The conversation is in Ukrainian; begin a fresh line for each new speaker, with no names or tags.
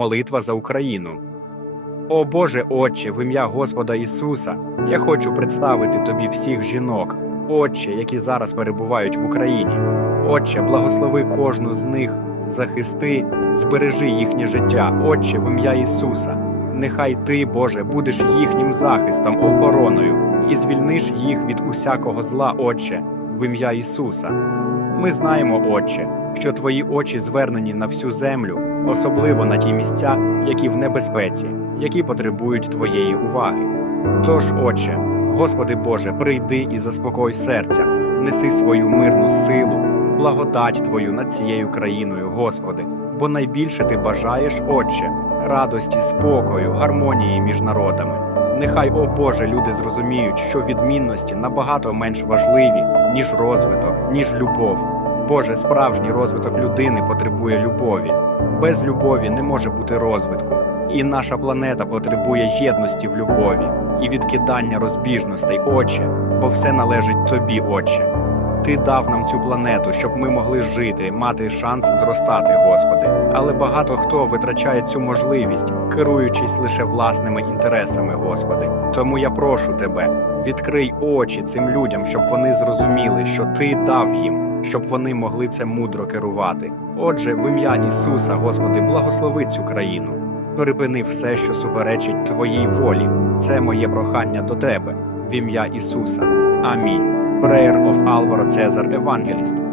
Молитва за Україну. О Боже Отче, в ім'я Господа Ісуса, я хочу представити Тобі всіх жінок, Отче, які зараз перебувають в Україні. Отче, благослови кожну з них, захисти, збережи їхнє життя, Отче, в ім'я Ісуса. Нехай Ти, Боже, будеш їхнім захистом, охороною і звільниш їх від усякого зла, Отче, в ім'я Ісуса. Ми знаємо, Отче, що Твої очі звернені на всю землю, особливо на ті місця, які в небезпеці, які потребують Твоєї уваги. Тож, Отче, Господи Боже, прийди і заспокой серця, неси свою мирну силу, благодать Твою над цією країною, Господи, бо найбільше Ти бажаєш, Отче, радості, спокою, гармонії між народами. Нехай, о Боже, люди зрозуміють, що відмінності набагато менш важливі, ніж розвиток, ніж любов. Боже, справжній розвиток людини потребує любові. Без любові не може бути розвитку. І наша планета потребує єдності в любові і відкидання розбіжностей, Отче, бо все належить Тобі, Отче. Ти дав нам цю планету, щоб ми могли жити, мати шанс зростати, Господи. Але багато хто витрачає цю можливість, керуючись лише власними інтересами, Господи. Тому я прошу тебе, відкрий очі цим людям, щоб вони зрозуміли, що Ти дав їм, щоб вони могли це мудро керувати. Отже, в ім'я Ісуса, Господи, благослови цю країну. Припини все, що суперечить Твоїй волі. Це моє прохання до Тебе, в ім'я Ісуса. Амінь. Prayer of Alvaro Cesar Evangelist.